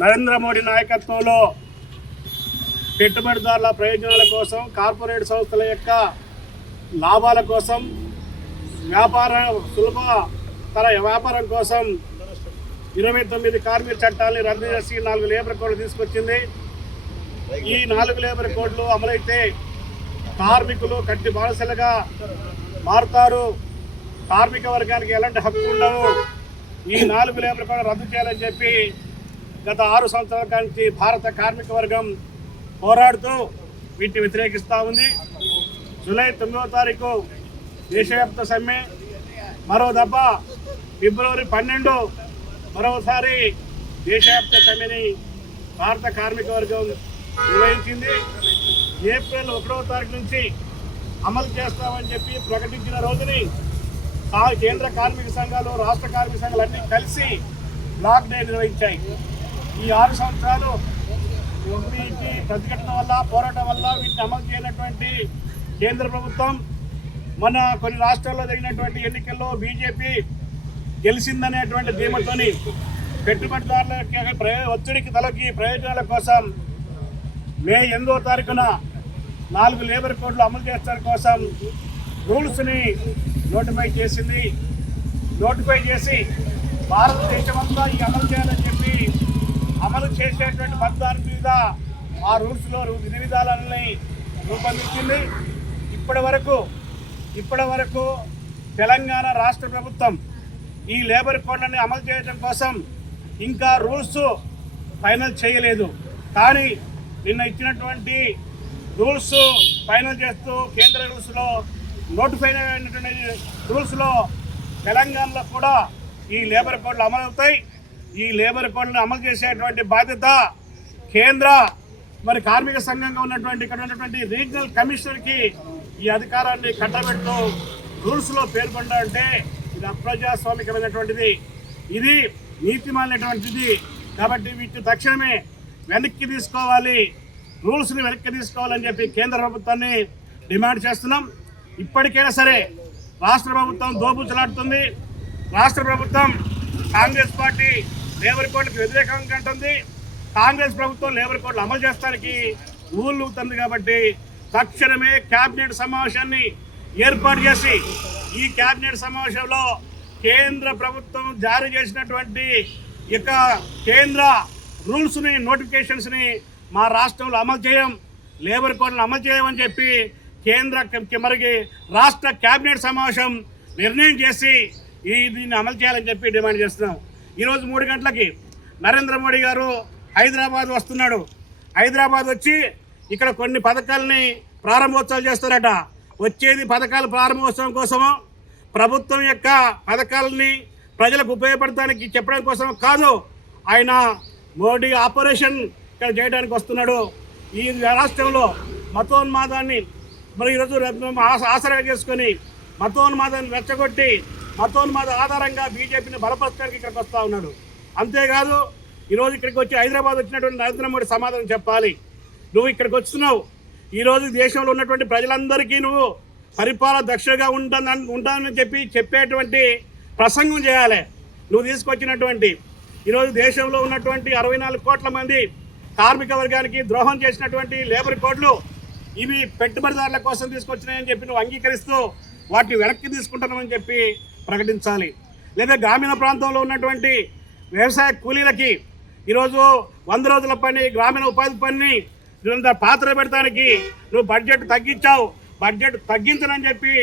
నరేంద్ర మోడీ నాయకత్వంలో పెట్టుబడిదారుల ప్రయోజనాల కోసం, కార్పొరేట్ సంస్థల యొక్క లాభాల కోసం, సులభతర వ్యాపారం కోసం 29 కార్మిక చట్టాలని రద్దు చేసి 4 లేబర్ కోడ్లు తీసుకొచ్చింది. ఈ 4 లేబర్ కోడ్లు అమలైతే కార్మికులు కట్టి బానిసలుగా మారుతారు. కార్మిక వర్గానికి ఎలాంటి హక్కు ఉండవు. ఈ 4 లేబర్ కోడ్లు రద్దు చేయాలని చెప్పి గత 6 సంవత్సరాల నుంచి భారత కార్మిక వర్గం పోరాడుతూ వీటిని వ్యతిరేకిస్తూ ఉంది. జూలై 9వ తారీఖు దేశవ్యాప్త సమ్మె, మరో దఫ ఫిబ్రవరి 12 మరోసారి దేశవ్యాప్త సమ్మెని భారత కార్మిక వర్గం నిర్వహించింది. ఏప్రిల్ 1వ తారీఖు నుంచి అమలు చేస్తామని చెప్పి ప్రకటించిన రోజుని కేంద్ర కార్మిక సంఘాలు, రాష్ట్ర కార్మిక సంఘాలు అన్నీ కలిసి బ్లాక్ డే నిర్వహించాయి. ఈ 6 సంవత్సరాలు వీటి ప్రతిఘటన వల్ల, పోరాటం వల్ల వీటిని అమలు చేయనటువంటి కేంద్ర ప్రభుత్వం మన కొన్ని రాష్ట్రాల్లో జరిగినటువంటి ఎన్నికల్లో బీజేపీ గెలిచిందనేటువంటి ధీమతోని పెట్టుబడిదారుల ఒత్తిడికి తలకి ప్రయోజనాల కోసం మే 8వ తారీఖున 4 లేబర్ కోడ్లు అమలు చేసే కోసం రూల్స్ని నోటిఫై చేసింది. నోటిఫై చేసి భారతదేశమంతా ఈ అమలు చేయాలని చెప్పి అమలు చేసేటువంటి పద్ధతి మీద ఆ రూల్స్లో విధి విధానాలని రూపొందించింది. ఇప్పటి వరకు తెలంగాణ రాష్ట్ర ప్రభుత్వం ఈ లేబర్ కోడ్లని అమలు చేయడం కోసం ఇంకా రూల్స్ ఫైనల్ చేయలేదు. కానీ నిన్న ఇచ్చినటువంటి రూల్స్ ఫైనల్ చేస్తూ కేంద్ర రూల్స్లో నోటిఫై అయినటువంటి రూల్స్లో తెలంగాణలో కూడా ఈ లేబర్ కోడ్లు అమలవుతాయి. ఈ లేబర్ కోడ్లను అమలు చేసేటువంటి బాధ్యత కేంద్ర కార్మిక సంఘంగా ఉన్నటువంటి ఇక్కడ ఉన్నటువంటి రీజనల్ కమిషనర్కి ఈ అధికారాన్ని కట్టబెడుతూ రూల్స్లో పేర్కొంటే ఇది అప్రజాస్వామికమైనటువంటిది, ఇది నీతిమాలినటువంటిది. కాబట్టి వీటిని తక్షణమే వెనక్కి తీసుకోవాలి, రూల్స్ని వెనక్కి తీసుకోవాలని చెప్పి కేంద్ర ప్రభుత్వాన్ని డిమాండ్ చేస్తున్నాం. ఇప్పటికైనా సరే రాష్ట్ర ప్రభుత్వం దోబుచ్చులాడుతుంది. రాష్ట్ర ప్రభుత్వం కాంగ్రెస్ పార్టీ లేబర్ కోడ్లకు వ్యతిరేకంగా ఉంటుంది. కాంగ్రెస్ ప్రభుత్వం లేబర్ కోడ్లు అమలు చేస్తానికి ఊళ్ళుతుంది. కాబట్టి తక్షణమే కేబినెట్ సమావేశాన్ని ఏర్పాటు చేసి ఈ కేబినెట్ సమావేశంలో కేంద్ర ప్రభుత్వం జారీ చేసినటువంటి ఇక కేంద్ర రూల్స్ని, నోటిఫికేషన్స్ని మా రాష్ట్రంలో అమలు చేయం, లేబర్ కోడ్లను అమలు చేయమని చెప్పి రాష్ట్ర కేబినెట్ సమావేశం నిర్ణయం చేసి దీన్ని అమలు చేయాలని చెప్పి డిమాండ్ చేస్తున్నాం. ఈరోజు 3 గంటలకి నరేంద్ర మోడీ గారు హైదరాబాద్ వస్తున్నాడు. హైదరాబాద్ వచ్చి ఇక్కడ కొన్ని పథకాలని ప్రారంభోత్సవాలు చేస్తారట. వచ్చేది పథకాల ప్రారంభోత్సవం కోసమో, ప్రభుత్వం యొక్క పథకాలని ప్రజలకు ఉపయోగపడటానికి చెప్పడం కోసం కాదు. ఆయన మోడీ ఆపరేషన్ ఇక్కడ చేయడానికి వస్తున్నాడు. ఈ రాష్ట్రంలో మతోన్మాదాన్ని ఈరోజు ఆసరాగా చేసుకొని మతోన్మాదాన్ని రెచ్చగొట్టి మతోన్మాద ఆధారంగా బీజేపీని బలపరచడానికి ఇక్కడికి వస్తూ ఉన్నాడు. అంతేకాదు ఈరోజు ఇక్కడికి వచ్చి హైదరాబాద్ వచ్చినటువంటి నరేంద్ర మోడీ సమాధానం చెప్పాలి. నువ్వు ఇక్కడికి వస్తున్నావు, ఈరోజు దేశంలో ఉన్నటువంటి ప్రజలందరికీ నువ్వు పరిపాలన దక్షగా ఉంటానని చెప్పేటువంటి ప్రసంగం చేయాలి. నువ్వు తీసుకొచ్చినటువంటి ఈరోజు దేశంలో ఉన్నటువంటి 64 కోట్ల మంది కార్మిక వర్గానికి ద్రోహం చేసినటువంటి లేబర్ కోడ్లు ఇవి పెట్టుబడిదారుల కోసం తీసుకొచ్చినాయని చెప్పి నువ్వు అంగీకరిస్తూ వాటిని వెనక్కి తీసుకుంటున్నామని చెప్పి ప్రకటించాలి. లేదా గ్రామీణ ప్రాంతంలో ఉన్నటువంటి వ్యవసాయ కూలీలకి ఈరోజు 100 రోజుల పని, గ్రామీణ ఉపాధి పనిని పాత్ర పెడతానికి నువ్వు బడ్జెట్ తగ్గించావు. బడ్జెట్ తగ్గించనని చెప్పి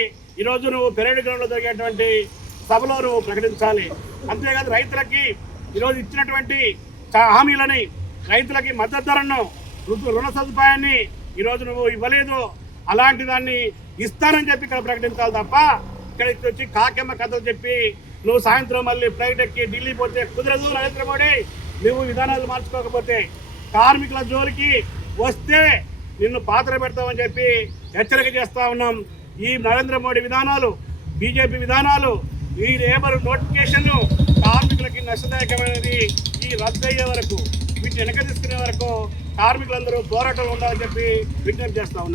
ఈరోజు నువ్వు పెరేడ్ గ్రౌండ్లో జరిగేటువంటి సభలో నువ్వు ప్రకటించాలి. అంతేకాదు రైతులకి ఈరోజు ఇచ్చినటువంటి హామీలని, రైతులకి మద్దతు ధరను, రుణ సదుపాయాన్ని ఈరోజు నువ్వు ఇవ్వలేదు. అలాంటి దాన్ని ఇస్తానని చెప్పి ఇక్కడ ప్రకటించాలి తప్ప ఇక్కడికి వచ్చి కాకెమ్మ కథలు చెప్పి నువ్వు సాయంత్రం మళ్ళీ ఫ్లైట్ ఎక్కి ఢిల్లీ పోతే కుదరదు. నరేంద్ర మోడీ, నువ్వు విధానాలు మార్చుకోకపోతే కార్మికుల జోలికి వస్తే నిన్ను పాత్ర పెడతామని చెప్పి హెచ్చరిక చేస్తూ ఉన్నాం. ఈ నరేంద్ర మోడీ విధానాలు, బీజేపీ విధానాలు, ఈ లేబర్ నోటిఫికేషన్ కార్మికులకి నష్టదాయకమైనది. ఈ రద్దు అయ్యే వరకు, వీటిని వెనక తీసుకునే వరకు కార్మికులందరూ పోరాటంలో ఉండాలని చెప్పి విజ్ఞప్తి చేస్తూ ఉన్నాం.